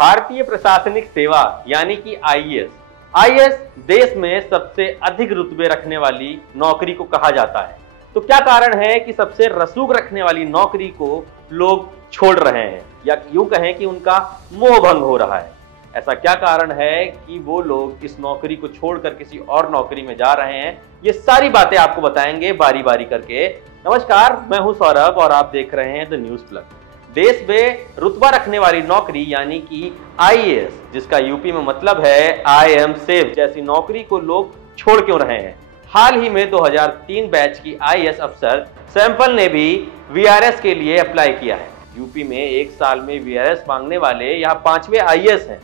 भारतीय प्रशासनिक सेवा यानी कि आईएएस देश में सबसे अधिक रुतबे रखने वाली नौकरी को कहा जाता है। तो क्या कारण है कि सबसे रसूख रखने वाली नौकरी को लोग छोड़ रहे हैं या यूं कहें कि उनका मोह भंग हो रहा है? ऐसा क्या कारण है कि वो लोग इस नौकरी को छोड़कर किसी और नौकरी में जा रहे हैं? ये सारी बातें आपको बताएंगे बारी बारी करके। नमस्कार, मैं हूं सौरभ और आप देख रहे हैं द न्यूज प्लग। देश में रुतबा रखने वाली नौकरी यानी कि आईएएस, जिसका यूपी में मतलब है आई एम सेफ जैसी नौकरी को लोग छोड़ क्यों रहे हैं? हाल ही में 2003 बैच की आईएएस अफसर सैंपल ने भी वीआरएस के लिए अप्लाई किया है। यूपी में एक साल में वीआरएस मांगने वाले यहाँ 5वें आईएएस हैं।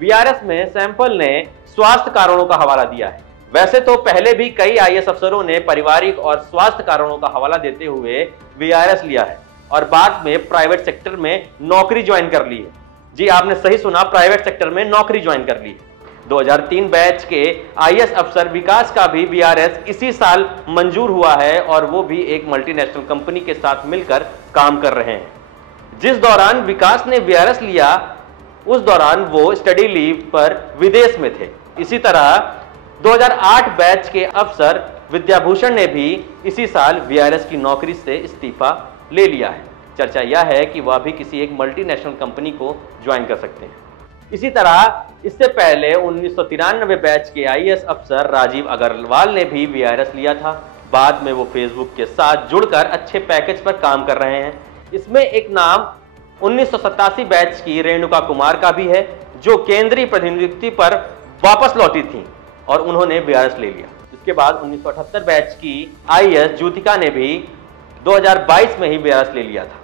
वीआरएस में सैंपल ने स्वास्थ्य कारणों का हवाला दिया है। वैसे तो पहले भी कई आईएएस अफसरों ने पारिवारिक और स्वास्थ्य कारणों का हवाला देते हुए वीआरएस लिया है और बाद में प्राइवेट सेक्टर में नौकरी ज्वाइन कर ली है। जी आपने सही सुना, प्राइवेट सेक्टर में नौकरी ज्वाइन कर ली है। 2003 बैच के आईएएस अफसर विकास का भी वीआरएस इसी साल मंजूर हुआ है और वो भी एक मल्टीनेशनल कंपनी के साथ मिलकर काम कर रहे हैं। जिस दौरान विकास ने वीआरएस लिया उस दौरान वो स्टडी लीव पर विदेश में थे। इसी तरह 2008 बैच के अफसर विद्याभूषण ने भी इसी साल वीआरएस की नौकरी से इस्तीफा ले लिया है। चर्चा यह है कि वह भी किसी एक मल्टीनेशनल कंपनी को ज्वाइन कर सकते हैं। इसी तरह इससे पहले 1993 बैच के आईएएस अफसर राजीव अग्रवाल ने भी वीआरएस लिया था। बाद में वो फेसबुक के साथ जुड़कर अच्छे पैकेज पर काम कर रहे हैं। इसमें एक नाम 1987 बैच की रेणुका कुमार का भी है, जो केंद्रीय प्रतिनियुक्ति पर वापस लौटी थी और उन्होंने वीआरएस ले लिया। इसके बाद 1978 बैच की आईएएस ज्योतिका ने भी 2022 में ही वीआरएस ले लिया था।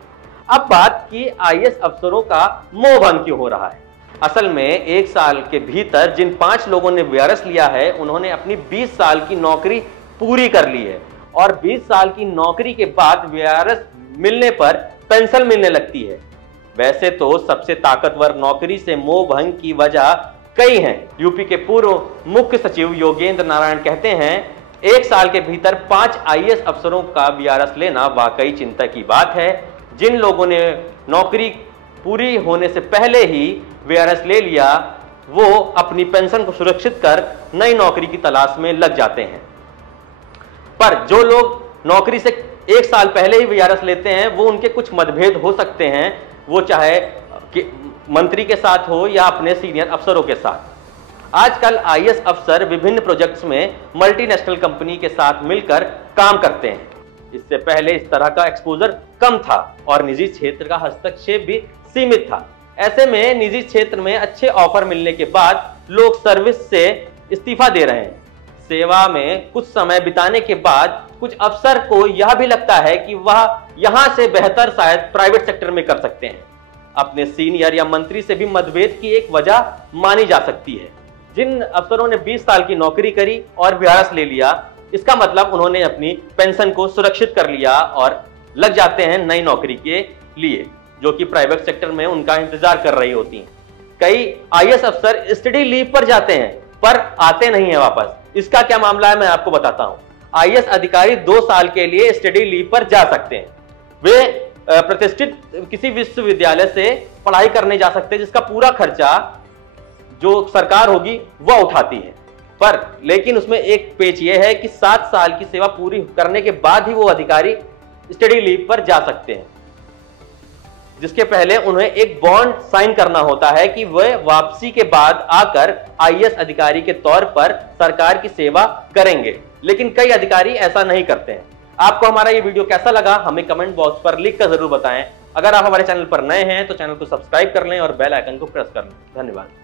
अब बात की आईएएस अफसरों का मोह भंग क्यों हो रहा है? असल में एक साल के भीतर जिन 5 लोगों ने वीआरएस लिया है उन्होंने अपनी 20 साल की नौकरी पूरी कर ली है और 20 साल की नौकरी के बाद वीआरएस मिलने पर पेंशन मिलने लगती है। वैसे तो सबसे ताकतवर नौकरी से मोह भंग की वजह कई हैं। यूपी के पूर्व मुख्य सचिव योगेंद्र नारायण कहते हैं, एक साल के भीतर 5 आईएएस अफसरों का वीआरएस लेना वाकई चिंता की बात है। जिन लोगों ने नौकरी पूरी होने से पहले ही वीआरएस ले लिया वो अपनी पेंशन को सुरक्षित कर नई नौकरी की तलाश में लग जाते हैं। पर जो लोग नौकरी से एक साल पहले ही वीआरएस लेते हैं वो उनके कुछ मतभेद हो सकते हैं, वो चाहे कि मंत्री के साथ हो या अपने सीनियर अफसरों के साथ। आजकल आईएएस अफसर विभिन्न प्रोजेक्ट्स में मल्टीनेशनल कंपनी के साथ मिलकर काम करते हैं। इससे पहले इस तरह का एक्सपोजर कम था और निजी क्षेत्र का हस्तक्षेप भी सीमित था। ऐसे में निजी क्षेत्र में अच्छे ऑफर मिलने के बाद लोग सर्विस से इस्तीफा दे रहे हैं। सेवा में कुछ समय बिताने के बाद कुछ अफसर को यह भी लगता है कि वह यहां से बेहतर शायद प्राइवेट सेक्टर में कर सकते हैं। अपने सीनियर या मंत्री से भी मतभेद की एक वजह मानी जा सकती है। जिन अफसरों ने 20 साल की नौकरी करी और वीआरएस ले लिया, इसका मतलब उन्होंने अपनी पेंशन को सुरक्षित कर लिया और लग जाते हैं नई नौकरी के लिए, जो कि प्राइवेट सेक्टर में उनका इंतजार कर रही होती हैं। कई आईएएस अफसर स्टडी लीव पर जाते हैं पर आते नहीं है वापस। इसका क्या मामला है मैं आपको बताता हूं। आईएएस अधिकारी 2 साल के लिए स्टडी लीव पर जा सकते हैं। वे प्रतिष्ठित किसी विश्वविद्यालय से पढ़ाई करने जा सकते हैं जिसका पूरा खर्चा जो सरकार होगी वह उठाती है। पर लेकिन उसमें एक पेच यह है कि 7 साल की सेवा पूरी करने के बाद ही वो अधिकारी स्टडी लीव पर जा सकते हैं, जिसके पहले उन्हें एक बॉन्ड साइन करना होता है कि वह वापसी के बाद आकर आईएएस अधिकारी के तौर पर सरकार की सेवा करेंगे। लेकिन कई अधिकारी ऐसा नहीं करते हैं। आपको हमारा ये वीडियो कैसा लगा हमें कमेंट बॉक्स पर लिख कर जरूर बताएं। अगर आप हमारे चैनल पर नए हैं तो चैनल को सब्सक्राइब कर लें और बेल आइकन को प्रेस कर लें। धन्यवाद।